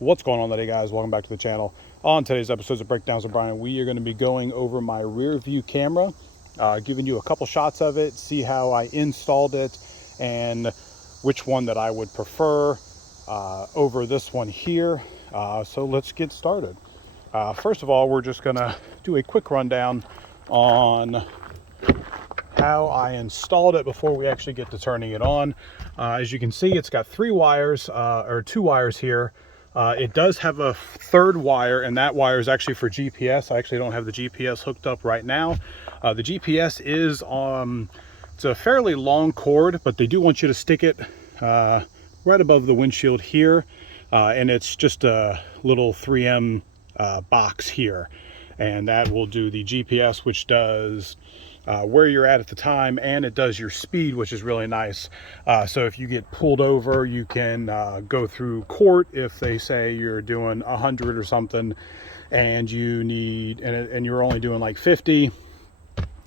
What's going on today, guys? Welcome back to the channel. On today's episodes of Breakdowns with Brian, we are going to be going over my rear view camera, giving you a couple shots of it, see how I installed it, and which one that I would prefer over this one here. So let's get started. First of all, we're just going to do a quick rundown on how I installed it before we actually get to turning it on. As you can see, it's got two wires here. It does have a third wire, and that wire is actually for GPS. I actually don't have the GPS hooked up right now. The GPS is it's a fairly long cord, but they do want you to stick it right above the windshield here, and it's just a little 3M box here, and that will do the GPS, which does where you're at the time, and it does your speed, which is really nice. So if you get pulled over, you can go through court if they say you're doing 100 or something and you need and you're only doing like 50.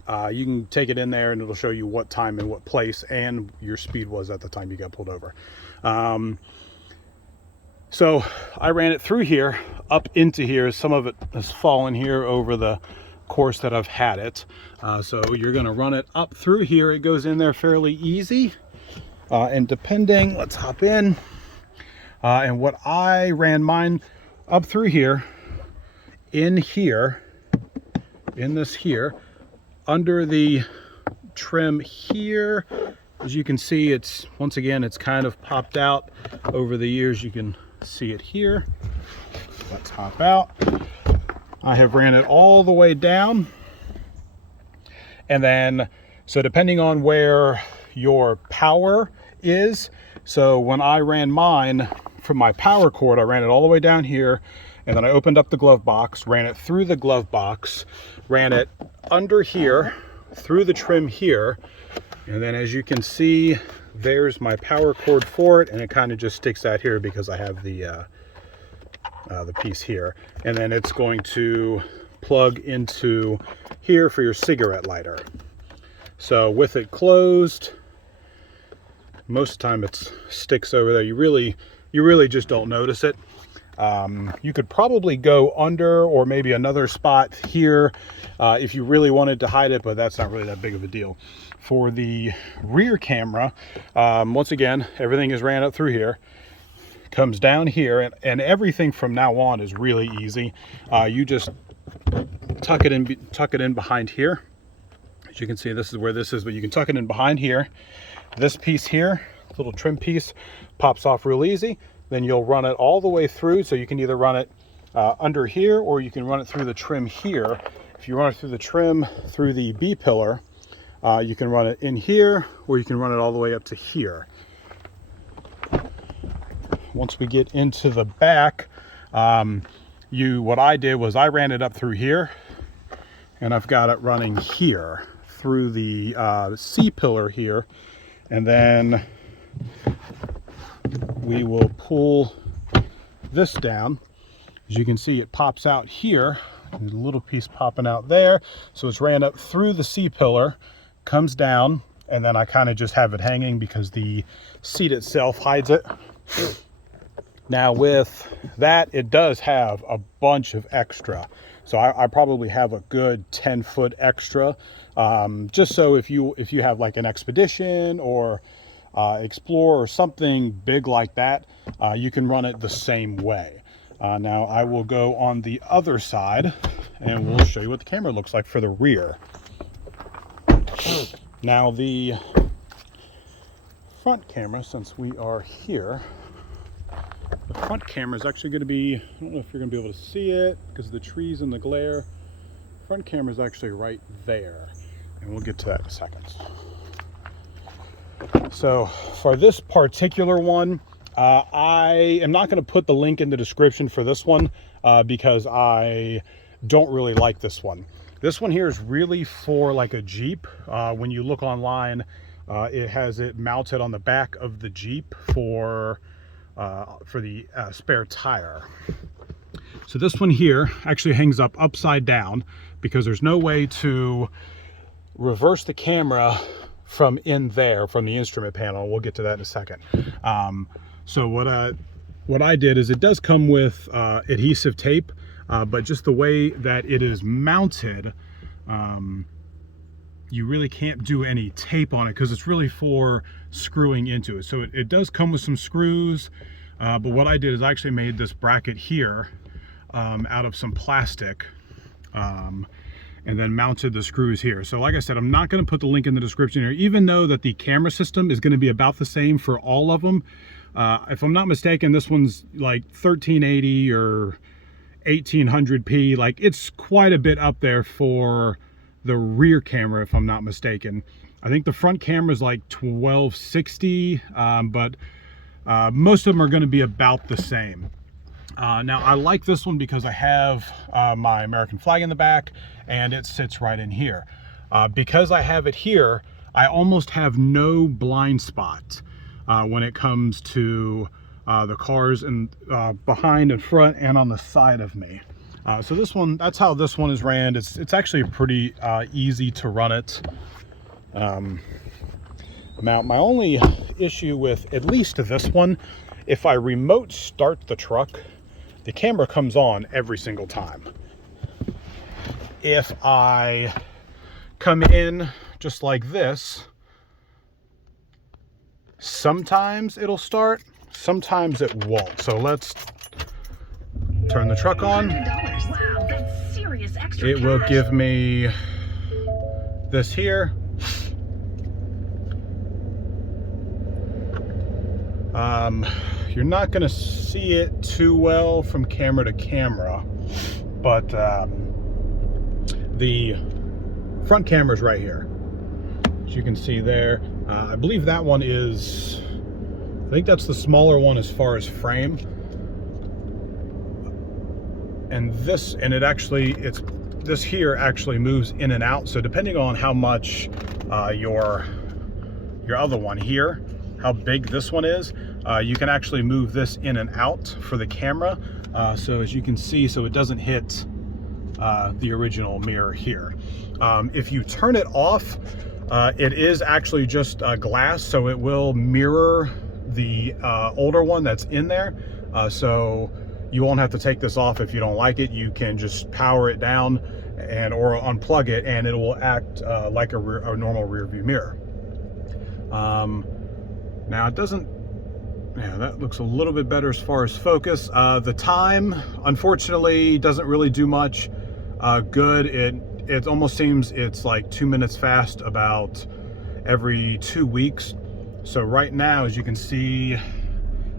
You can take it in there and it'll show you what time and what place and your speed was at the time you got pulled over. So I ran it through here up into here. Some of it has fallen here over the course that I've had it. So you're going to run it up through here. It goes in there fairly easy. And depending, let's hop in. And what I ran mine up through here, in this here, under the trim here. As you can see, it's kind of popped out over the years. You can see it here. Let's hop out. I have ran it all the way down, and then so depending on where your power is, so when I ran mine from my power cord, I ran it all the way down here, and then I opened up the glove box, ran it through the glove box, ran it under here through the trim here, and then as you can see, there's my power cord for it, and it kind of just sticks out here because I have the piece here, and then it's going to plug into here for your cigarette lighter. So with it closed, most of the time it sticks over there. You really just don't notice it. You could probably go under or maybe another spot here if you really wanted to hide it, but that's not really that big of a deal. For the rear camera, once again, everything is ran up through here, comes down here, and everything from now on is really easy. You just tuck it in behind here. As you can see, this is where this is, but you can tuck it in behind here. This piece here, little trim piece, pops off real easy. Then you'll run it all the way through, so you can either run it under here or you can run it through the trim here. If you run it through the trim through the B pillar, you can run it in here, or you can run it all the way up to here. Once we get into the back, what I did was I ran it up through here, and I've got it running here through the C pillar here, and then we will pull this down. As you can see, it pops out here. There's a little piece popping out there, so it's ran up through the C pillar, comes down, and then I kind of just have it hanging because the seat itself hides it. Now with that, it does have a bunch of extra. So I probably have a good 10-foot extra, just so if you have like an Expedition or Explorer or something big like that, you can run it the same way. Now I will go on the other side and we'll show you what the camera looks like for the rear. Now the front camera, since we are here, the front camera is actually going to be, I don't know if you're going to be able to see it because of the trees and the glare. Front camera is actually right there, and we'll get to that in a second. So for this particular one, I am not going to put the link in the description for this one because I don't really like this one. This one here is really for like a Jeep. When you look online, it has it mounted on the back of the Jeep for the spare tire. So this one here actually hangs up upside down because there's no way to reverse the camera from in there, from the instrument panel. We'll get to that in a second. So what what I did is it does come with adhesive tape, but just the way that it is mounted, you really can't do any tape on it because it's really for screwing into it. So it does come with some screws, but what I did is I actually made this bracket here out of some plastic, and then mounted the screws here. So like I said, I'm not going to put the link in the description here, even though that the camera system is going to be about the same for all of them. If I'm not mistaken, this one's like 1380 or 1800p. Like, it's quite a bit up there for the rear camera, if I'm not mistaken. I think the front camera is like 1260, but most of them are going to be about the same. Now I like this one because I have my American flag in the back and it sits right in here. Because I have it here, I almost have no blind spot when it comes to the cars and behind and front and on the side of me. So this one, that's how this one is ran. It's actually pretty easy to run it. Now my only issue with at least this one, if I remote start the truck, the camera comes on every single time. If I come in just like this, sometimes it'll start, sometimes it won't. So let's turn the truck on. Wow, that's serious extra It will cash. give me this here. You're not going to see it too well from camera to camera, but the front camera is right here, as you can see there. I believe that one is, I think that's the smaller one as far as frame. And this, and it actually, this here actually moves in and out. So depending on how much your other one here, how big this one is, you can actually move this in and out for the camera. So as you can see, so it doesn't hit the original mirror here. If you turn it off, it is actually just glass, so it will mirror the older one that's in there. So you won't have to take this off if you don't like it. You can just power it down and or unplug it, and it will act like a normal rear view mirror. Now it doesn't, yeah, that looks a little bit better as far as focus. The time, unfortunately, doesn't really do much good. It almost seems it's like 2 minutes fast about every 2 weeks. So right now, as you can see,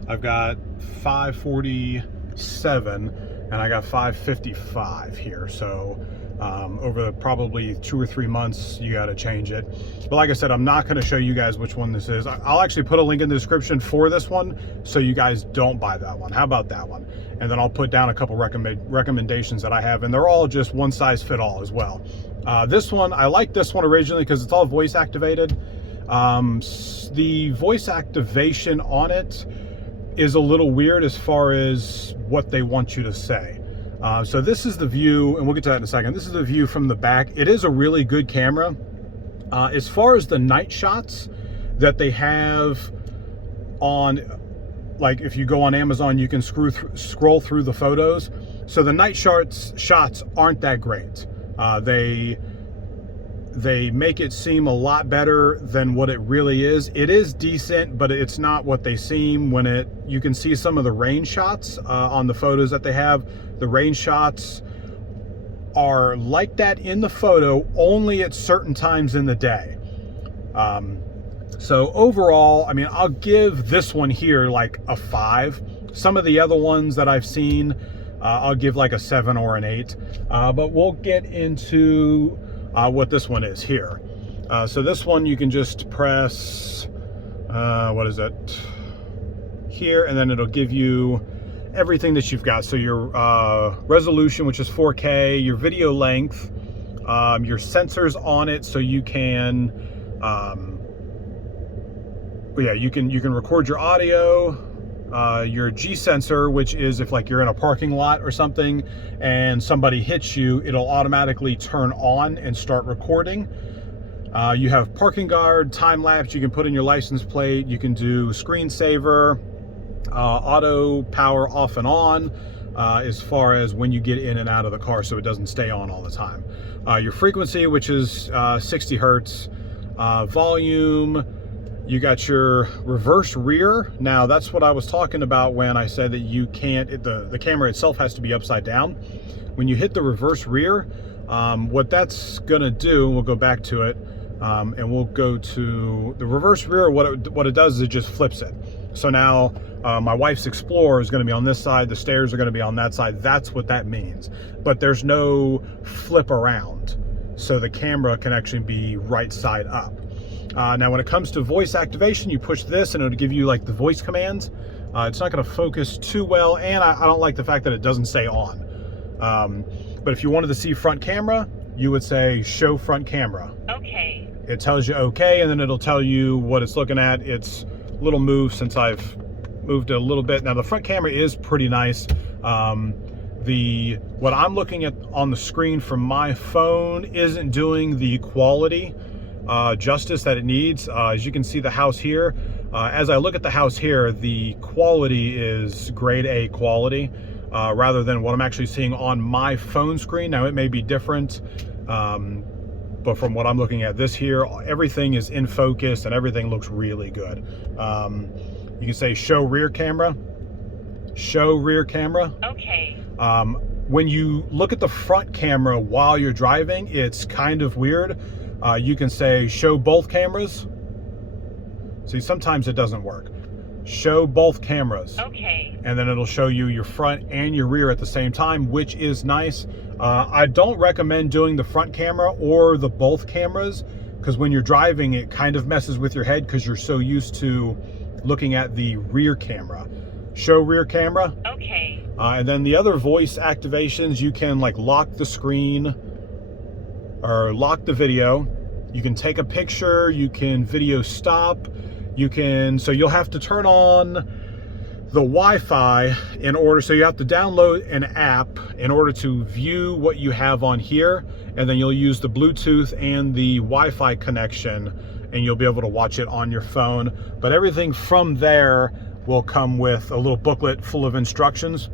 I've got 547 and I got 555 here. So over probably 2 or 3 months, you got to change it. But like I said, I'm not going to show you guys which one this is. I'll actually put a link in the description for this one, so you guys don't buy that one. How about that one? And then I'll put down a couple recommendations that I have, and they're all just one size fit all as well. This one, I like this one originally because it's all voice activated. The voice activation on it is a little weird as far as what they want you to say. So this is the view, and we'll get to that in a second. This is the view from the back. It is a really good camera. As far as the night shots that they have on, like if you go on Amazon, you can scroll through the photos. So the night shots aren't that great. They make it seem a lot better than what it really is. It is decent, but it's not what they seem when you can see some of the rain shots on the photos that they have. The rain shots are like that in the photo, only at certain times in the day. So overall, I mean, I'll give this one here like a 5. Some of the other ones that I've seen, I'll give like a 7 or an 8. But we'll get into what this one is here. So this one, you can just press, what is it? Here, and then it'll give you everything that you've got. So your resolution, which is 4K, your video length, your sensors on it, so you can, you can record your audio, your G sensor, which is if like you're in a parking lot or something and somebody hits you, it'll automatically turn on and start recording. You have parking guard, time lapse, you can put in your license plate, you can do screensaver, auto power off and on, as far as when you get in and out of the car, so it doesn't stay on all the time. Your frequency, which is 60 hertz, volume, you got your reverse rear. Now that's what I was talking about when I said that you can't, the camera itself has to be upside down. When you hit the reverse rear, what that's gonna do, we'll go back to it, and we'll go to the reverse rear. What it does is it just flips it. So now my wife's Explorer is gonna be on this side, the stairs are gonna be on that side. That's what that means. But there's no flip around. So the camera can actually be right side up. Now when it comes to voice activation, you push this and it'll give you like the voice commands. It's not gonna focus too well, and I don't like the fact that it doesn't stay on. But if you wanted to see front camera, you would say show front camera. Okay. It tells you okay, and then it'll tell you what it's looking at. It's a little moved since I've moved it a little bit. Now the front camera is pretty nice. What I'm looking at on the screen from my phone isn't doing the quality justice that it needs. As you can see the house here, as I look at the house here, the quality is grade A quality, rather than what I'm actually seeing on my phone screen. Now it may be different, but from what I'm looking at this here, everything is in focus and everything looks really good. You can say show rear camera, show rear camera. Okay. When you look at the front camera while you're driving, it's kind of weird. You can say show both cameras. See, sometimes it doesn't work. Show both cameras. Okay. And then it'll show you your front and your rear at the same time, which is nice. I don't recommend doing the front camera or the both cameras, because when you're driving, it kind of messes with your head because you're so used to looking at the rear camera. Show rear camera. Okay. And then the other voice activations, you can like lock the screen or lock the video. You can take a picture, you can video stop, so you'll have to turn on the Wi-Fi in order, so you have to download an app in order to view what you have on here, and then you'll use the Bluetooth and the Wi-Fi connection, and you'll be able to watch it on your phone. But everything from there will come with a little booklet full of instructions,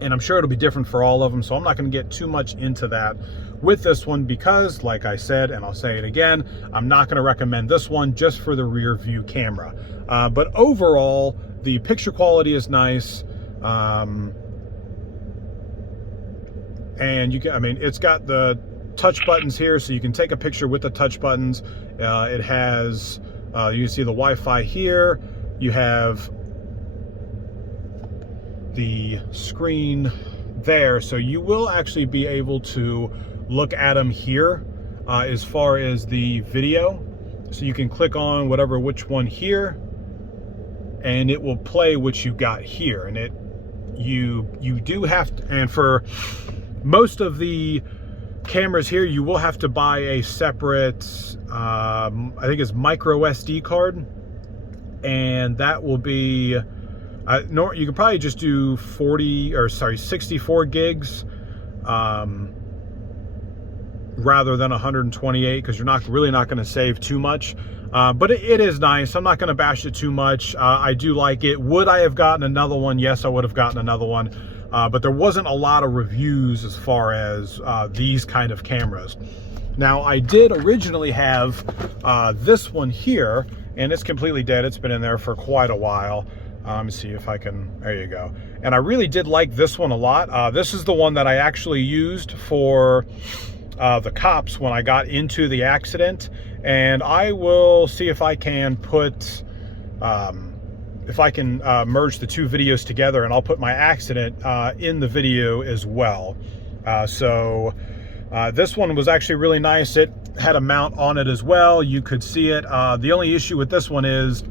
and I'm sure it'll be different for all of them, so I'm not going to get too much into that with this one, because like I said, and I'll say it again, I'm not going to recommend this one just for the rear view camera. But overall, the picture quality is nice, and you can, it's got the touch buttons here, so you can take a picture with the touch buttons. It has, you can see the Wi-Fi here. You have the screen there, so you will actually be able to look at them here as far as the video. So you can click on which one here, and it will play what you got here. And you do have to, and for most of the cameras here, you will have to buy a separate, I think it's micro SD card, and that will be, you can probably just do 64 gigs, rather than 128, because you're really not going to save too much. But it is nice. I'm not going to bash it too much. I do like it. Would I have gotten another one? Yes, I would have gotten another one. But there wasn't a lot of reviews as far as these kind of cameras. Now, I did originally have this one here, and it's completely dead. It's been in there for quite a while. Let me see if I can, there you go. And I really did like this one a lot. This is the one that I actually used for the cops when I got into the accident, and I will see if I can put, merge the two videos together, and I'll put my accident in the video as well. This one was actually really nice. It had a mount on it as well. You could see it. The only issue with this one is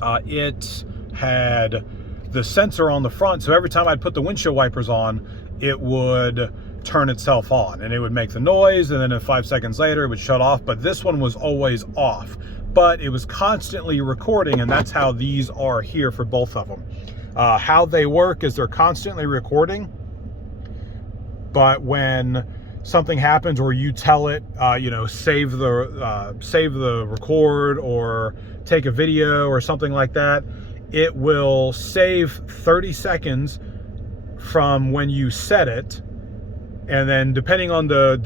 it had the sensor on the front, so every time I'd put the windshield wipers on, it would turn itself on and it would make the noise, and then 5 seconds later it would shut off. But this one was always off, but it was constantly recording, and that's how these are here for both of them. How they work is they're constantly recording, but when something happens or you tell it, save the record or take a video or something like that, it will save 30 seconds from when you set it. And then depending on the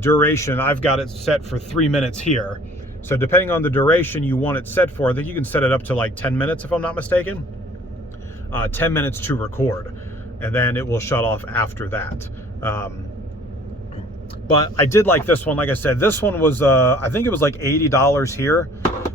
duration, I've got it set for 3 minutes here. So depending on the duration you want it set for, I think you can set it up to like 10 minutes if I'm not mistaken. 10 minutes to record, and then it will shut off after that. But I did like this one. Like I said, this one was, I think it was like $80 here.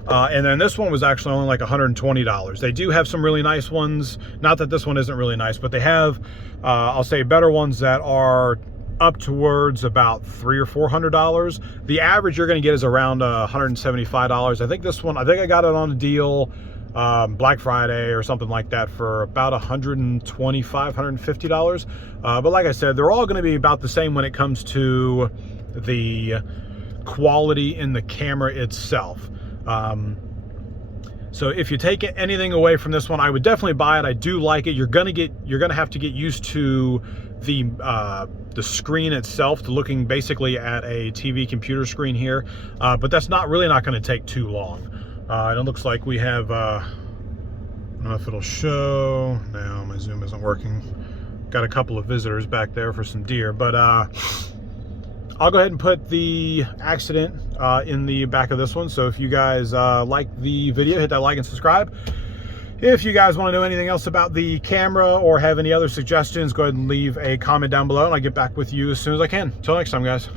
And then this one was actually only like $120. They do have some really nice ones. Not that this one isn't really nice, but they have, I'll say, better ones that are up towards about $300 or $400. The average you're going to get is around $175. I think this one, I think I got it on a deal Black Friday or something like that for about $125, $150. But like I said, they're all going to be about the same when it comes to the quality in the camera itself. So if you take anything away from this one, I would definitely buy it. I do like it. You're gonna have to get used to the screen itself, to looking basically at a TV computer screen here. But that's really not going to take too long. And it looks like we have, I don't know if it'll show. No, my zoom isn't working. Got a couple of visitors back there for some deer, but I'll go ahead and put the accident in the back of this one. So if you guys like the video, hit that like and subscribe. If you guys want to know anything else about the camera or have any other suggestions, go ahead and leave a comment down below, and I'll get back with you as soon as I can. Until next time, guys.